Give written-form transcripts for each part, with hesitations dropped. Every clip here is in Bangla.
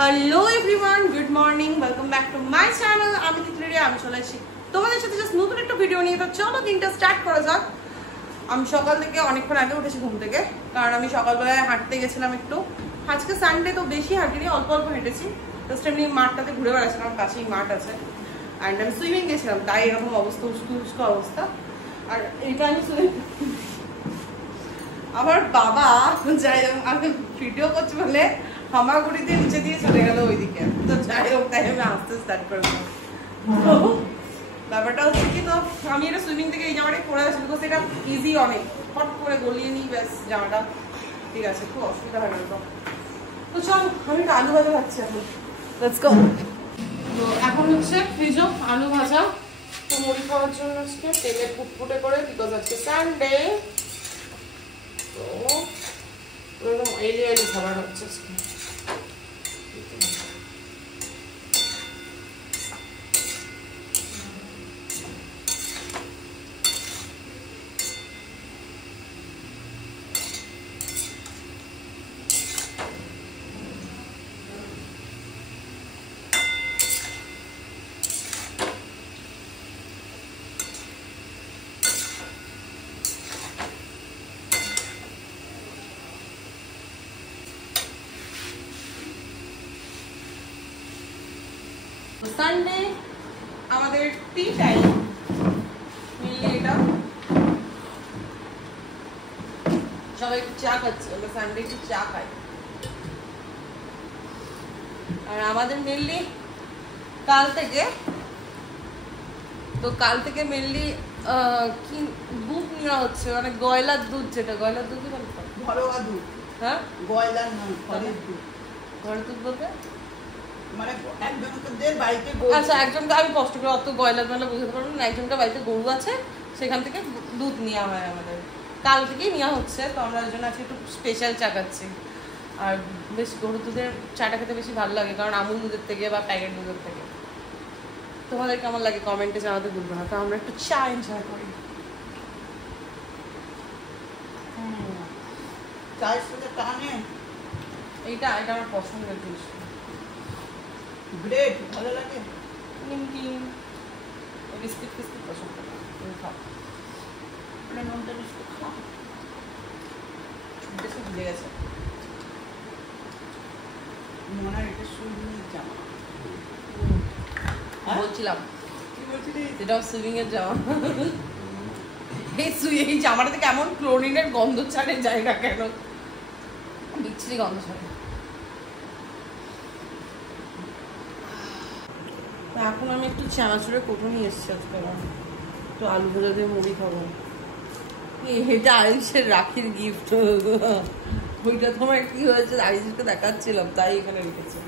Hello everyone, good morning, welcome back to my channel. আমি তিতলি, আমি চলে এসেছি তোমাদের সাথে জাস্ট নতুন একটা ভিডিও নিয়ে। তো চলো দিনটা স্টার্ট করা যাক। আমি সকাল থেকে অনেকক্ষণ আগে উঠেছি ঘুম থেকে, কারণ আমি সকালবেলায় হাঁটতে গেছিলাম একটু। আজকে সানডে তো বেশি হাঁটিনি, অল্প অল্প হেঁটেছি। জাস্ট এমনি মাঠটাতে ঘুরে বেড়াচ্ছিলাম, কাছেই মাঠ আছে। অ্যান্ড আমি সুইমিং গেছিলাম, তাই এরকম অবস্থা, উস্কো উস্কো অবস্থা। আর এইটা আমি সুইমিং, আমার বাবা যাই আমি ভিডিও করছি বলে হামাগুড়ি দিয়ে নিচে দিয়ে চলে গেল ওইদিকে। তো যাই হোক, তাই আমি আসতে স্টার্ট করবো। ব্যাপারটা হচ্ছে কি, তো আমি এটা সুইমিং থেকে এই জামাটাই পরে আসি, বিকজ এটা ইজি, অনেক হট করে গলিয়ে নিই, ব্যাস জামাটা ঠিক আছে, খুব অসুবিধা হয় না। তো চল, আমি একটা আলু ভাজা খাচ্ছি এখন। Let's go. তো এখন হচ্ছে ফ্রিজো আলু ভাজা, তো মুড়ি খাওয়ার জন্য আজকে তেলে ফুটফুটে করে, বিকজ আজকে সানডে। তো এরকম এলি এলি খাবার হচ্ছে আজকে। সানডে আমাদের টি টাইম, মিলিয়ে এটা সবাই একটু চা খাচ্ছে, আমরা সানডে একটু চা খাই। আর আমাদের মেনলি কাল থেকে মেনলি কি দুধ নেওয়া হচ্ছে, মানে গয়লার দুধ, যেটা গয়লার দুধই বলে, ঘরোয়া দুধ। হ্যাঁ, গয়লার নয়, ঘরের দুধ। ঘরের দুধ বলতে মানে একজনদের বাড়িতে, আচ্ছা, একজনকে আমি কষ্ট করে অত গয়লার মেলা বুঝতে পারবো না, একজনকার বাড়িতে গরু আছে, সেখান থেকে দুধ নেওয়া হয় আমাদের। কাল থেকেই নেওয়া হচ্ছে, তো আমরা ওই জন্য আজকে একটু স্পেশাল চা খাচ্ছি। আর বেশ গরুর দুধের চাটা খেতে বেশি ভালো লাগে, কারণ আমুল দুধের থেকে বা প্যাকেট দুধের থেকে। তোমাদের কেমন লাগে কমেন্টে জানাতে ভুলবে না। তো আমরা একটু চা এনজয় করি। চায়ের সাথে টানে এটা আমার পছন্দের জিনিস। ব্রেড ভালো লাগে, নিমকিন, বিস্কিট ফিস্কিট পছন্দ না, তুমি খাও। মানে নোনটা বিস্কুট খাও। বেশি ভুলে গেছে, মনে হয় এটা সুইমিং জামা। বলছিলাম কি বলছিলি? যেটা সুইমিং এর জামা। এই জামাটাতে কেমন ক্লোরিনের গন্ধ ছাড়ে, যায় না কেন, বিচ্ছিরি গন্ধ ছাড়ে। এখন আমি একটু চানাচুরের কোটো নিয়ে এসেছি আজকে, একটু আলু ভাজা দিয়ে মুড়ি খাবো। এটা আয়ুষের রাখির গিফট। ওইটা তোমার কি হয়েছে, আয়ুষকে দেখাচ্ছিলাম, তাই এখানে রেখেছে।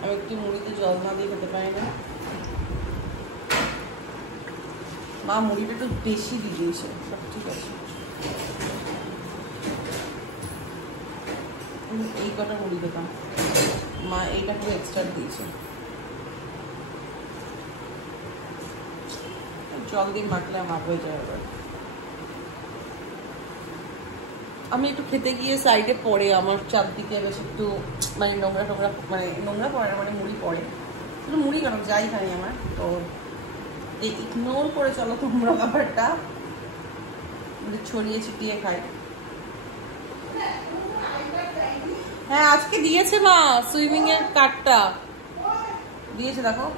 আমি একটু মুড়িতে জল না দিয়ে খেতে পারি না, মা মুড়িটা একটু বেশি দিয়ে দিয়েছে, সব ঠিক আছে। এই কটা মুড়ি দিতাম, মা এইটা পুরো এক্সট্রা দিয়েছে। জল দিয়ে মাখলে মাপ হয়ে যায়। এবার আমি একটু খেতে গিয়ে সাইডে পড়ে আমার চারদিকে বেশ একটু মানে নোংরা টোংরা, মানে নোংরা পড়ে না, মানে মুড়ি পড়ে, শুধু মুড়ি কেন যাই খাই আমার। তো ইগনোর করে চলো তোমরা ব্যাপারটা, ছড়িয়ে ছিটিয়ে খাই। হ্যাঁ আজকে দিয়েছে মা, সুইমিং এর কার্ডটা দিয়েছে, দেখো।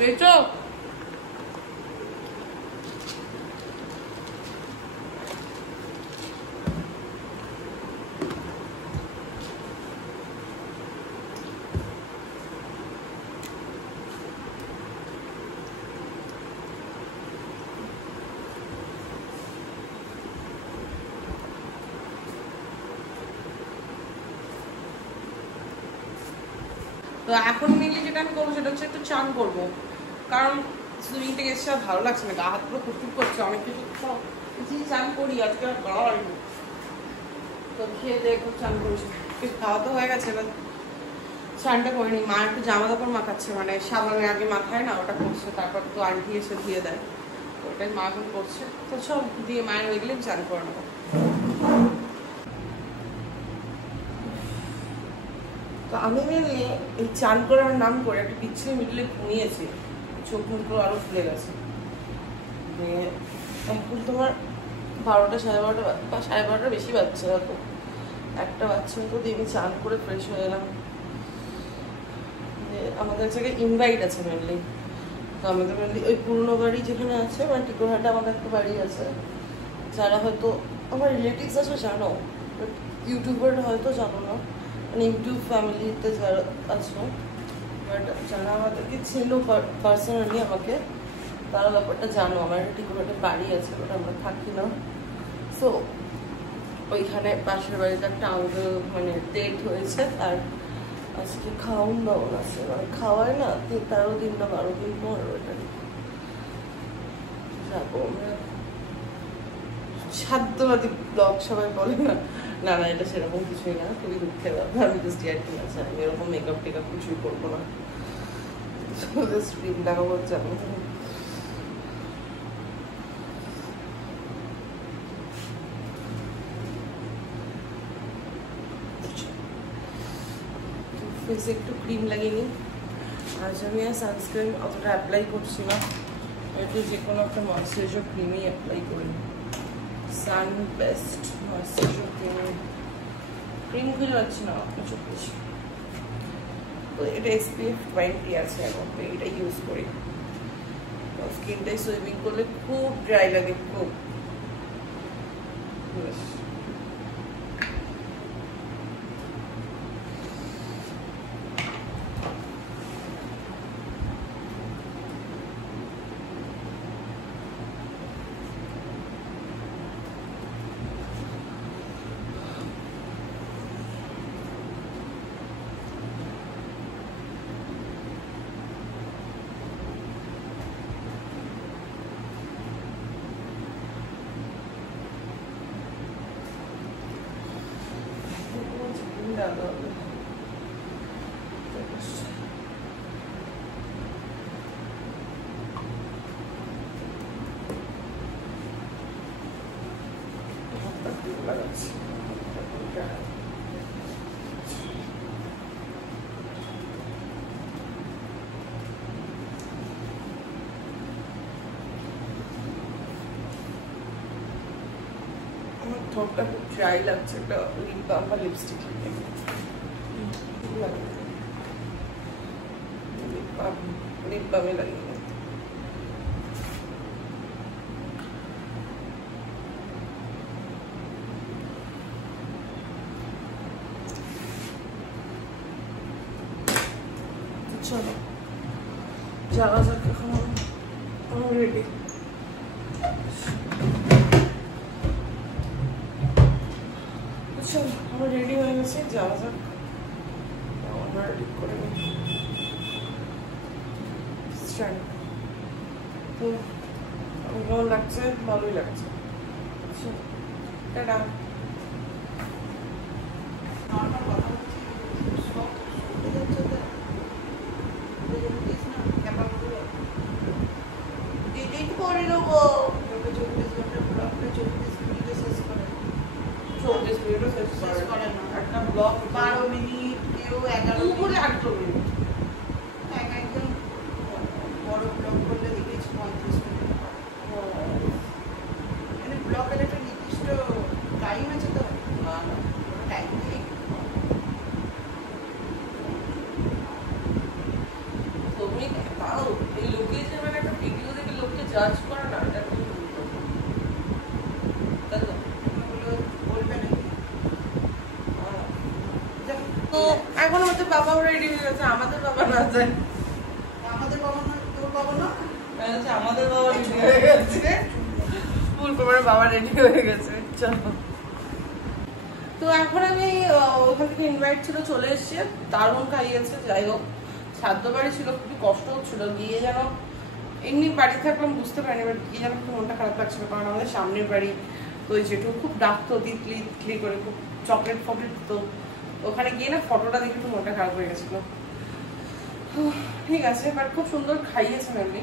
পেয়েছো? তো এখন মেনলি যেটা আমি করবো সেটা হচ্ছে একটু চান করবো, কারণ সুইমিং থেকে এসে আর ভালো লাগছে না, গা হাত পুরো ফুটফুট করছে, অনেক কিছু চান করি আজকে আর করা হয়নি। তো খেয়ে দিয়ে একটু চান করেছি। খাওয়া তো হয়ে গেছে, এবার স্নানটা করিনি। মা একটু জামা কাপড় মাখাচ্ছে, মানে সাবানের আগে মাখায় না, ওটা করছে, তারপর তো আন্টি এসে ধুয়ে দেয়, ওটাই মা এখন করছে। তো সব দিয়ে মায়ের হয়ে গেলে চান করে নেবো। তো আমি মেনলি এই চান করার নাম করে একটা পিছিয়ে মিডলে ঘুমিয়েছি, চোখ মুখগুলো আরো ফুলে গেছে। এখন তোমার 12টা 12:30 বা 12:30 বেশি বাজছে, হয়তো 1টা বাজছে তো দিয়ে আমি চান করে ফ্রেশ হয়ে গেলাম। আমাদের জায়গায় ইনভাইট আছে মেনলি, তো আমাদের মেনলি ওই পুরনো বাড়ি যেখানে আছে, মানে টিকোরহাটে আমাদের একটা বাড়ি আছে, যারা হয়তো আমার রিলেটিভস আছে জানো, বাট ইউটিউবার হয়তো জানো না, মানে ইউটিউব ফ্যামিলিতে যারা আছো, বাট যারা আমাদেরকে ছিল পার্সোনালি আমাকে, তারা ব্যাপারটা জানো। আমার টিকোরহাটে বাড়ি আছে, বাট আমরা থাকি না। সো ওইখানে পাশের বাড়িতে একটা আঙ্কেল মানে ডেট হয়েছে, আর আজকে খাওয়ান দাওয়ান আছে, মানে খাওয়ায় না 13 দিন না 12 দিন পর ওটা যাবো আমরা। সাধ্যবাদী ব্লগ সবাই বলে না, না না এটা সেরকম কিছুই না, খুবই দুঃখের ব্যাপার। আমি জাস্ট ইয়ার্কি আছে, আমি এরকম মেকআপ টেকআপ কিছুই করবো না, জাস্ট ক্রিম লাগাবো জানো। ফেসে একটু ক্রিম লাগিয়ে নিই। আজ আমি আর সানস্ক্রিন অতটা অ্যাপ্লাই করছি না, একটু যে কোনো একটা ময়েশ্চারাইজার ক্রিমই অ্যাপ্লাই করি। সান বেস্ট ময়েশ্চারাইজার ক্রিম খুঁজে পাচ্ছি না প্রচুর বেশি, তো এটা SPF 20 আছে, এখন এটা ইউজ করি। স্কিনটাই সুইমিং করলে খুব ড্রাই লাগে, খুব। ঠোঁটটা খুব ড্রাই লাগছে, একটা লিপ বাম বা লিপস্টিক লিপ বামে লাগিয়ে চলো যাওয়া যাক। এখন আমার রেডি, আমার রেডি হয়ে গেছে, যাওয়া যাক। আমরা রেডি করে নিই, তো কেমন লাগছে? ভালোই লাগছে। টাটা। করে নেবো 24 মিনিটও শেষ করে না একটা ব্লগ, 12 মিনিট, কেউ 11 করে 18 মিনিট। একদম বড় ব্লগ করলে দেখেছি 35 মিনিট। মানে ব্লগের একটা নির্দিষ্ট টাইম আছে তো, টাইম নেই। তুমি তাও এই লোকে যে মানে একটা ভিডিও দেখে লোককে জাজ করে না, এটা খুব এখন আমাদের বাবাও রেডি হয়ে গেছে। আমাদের বাবা না যায়, আমাদের বাবা না, তোর বাবা না, আমাদের বাবা রেডি হয়ে গেছে, স্কুল তোমার বাবা রেডি হয়ে গেছে। চলো, তো এখন আমি ওখান থেকে ইনভাইট ছিল, চলে এসেছি, দারুণ খাইয়েছে। যাই হোক, শ্রাদ্ধ বাড়ি ছিল, খুবই কষ্ট হচ্ছিল গিয়ে, যেন এমনি বাড়ি থাকলাম বুঝতে পারিনি, এবার গিয়ে যেন একটু মনটা খারাপ লাগছিল, কারণ আমাদের সামনের বাড়ি তো, ওই যেটু খুব ডাকতো তিতলি তিতলি করে, খুব চকলেট ফকলেট তো, তো ওখানে গিয়ে না ফটোটা দেখে একটু মনটা খারাপ হয়ে গেছিলো। ঠিক আছে, বাট খুব সুন্দর খাইয়েছে ম্যামলি,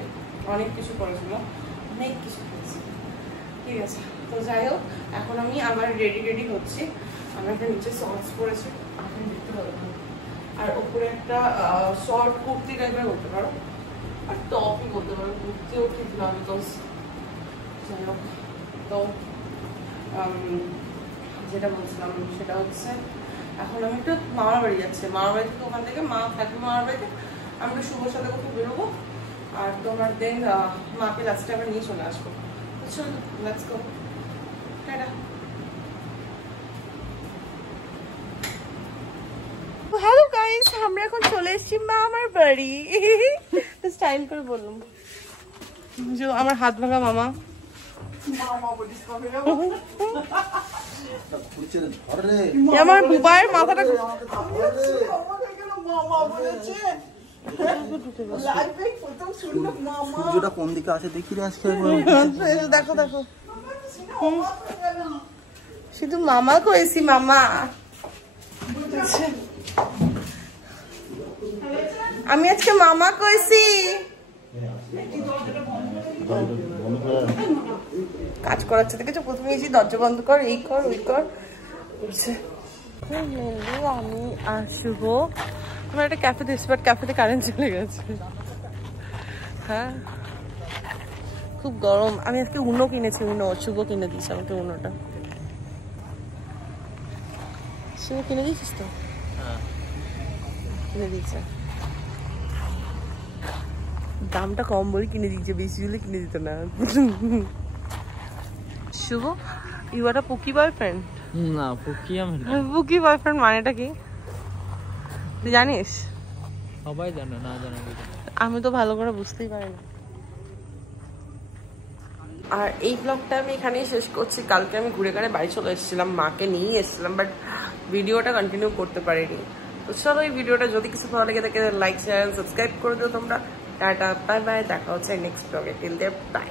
অনেক কিছু করেছিল, অনেক কিছু খেয়েছি। ঠিক আছে, তো যাই হোক এখন আমি আবার রেডি হচ্ছি। আমি একটা নিচে শর্টস পরেছি, আপনি দেখতে পাবেন, আর ওপরে একটা শর্ট কুর্তি টাইপের করতে পারো, আর টপই করতে পারো, কুর্তিও ঠিক না বিকজ যাই হোক। তো যেটা বলছিলাম সেটা হচ্ছে এখন আমি একটু মামার বাড়ি যাচ্ছি, মামার বাড়ি থেকে ওখান থেকে মা থাকবে মামার বাড়িতে, আমি একটু শুভর সাথে কোথাও বেরোবো, আর তোমার দেন মাকে লাস্টে আবার নিয়ে চলে আসবো। চলো let's go, tata. Hello guys, আমরা এখন চলে এসেছি মামার বাড়ি। স্টাইল করে বললাম যে আমার হাত ভাঙা মামা। আমার বুবাইয়ের মাথাটা সূর্যটা কোন দিকে আছে দেখি রে আজকে। দেখো দেখো, শুধু মামা কয়েছি মামা। আমি আজকে মামা কইছি, কাজ করাচ্ছে দেখেছো, প্রথমে এসে দরজা বন্ধ কর, এই কর ওই কর। আমি আর শুভ আমরা একটা ক্যাফে দিচ্ছি, বাট ক্যাফেতে কারেন্ট চলে গেছে। হ্যাঁ খুব গরম। আমি আজকে উনো কিনেছি, উনো শুভ কিনে দিয়েছি আমাকে উনোটা। শুভ কিনে দিয়েছিস তো? কিনে দিয়েছে, দামটা কম বলে কিনে দিয়েছে, বেশি হলে কিনে দিত না। Shubh, you are a pookie boyfriend? না পুকি, আমি পুকি বয়ফ্রেন্ড মানেটা কি তুই জানিস? সবাই জানে, না জানে আমি তো ভালো করে বুঝতেই পারি না। আর এই ব্লগটা আমি এখানেই শেষ করছি। কালকে আমি ঘুরে ঘুরে বাড়ি চলে এসেছিলাম, মাকে নিয়েই এসেছিলাম, বাট ভিডিওটা কন্টিনিউ করতে পারিনি। তো চলো এই ভিডিওটা যদি কিছু ভালো লেগে থাকে লাইক শেয়ার সাবস্ক্রাইব করে দিও তোমরা। টাটা বাই বাই, দেখা হচ্ছে নেক্সট ব্লগে, টিল দেয়ার বাই।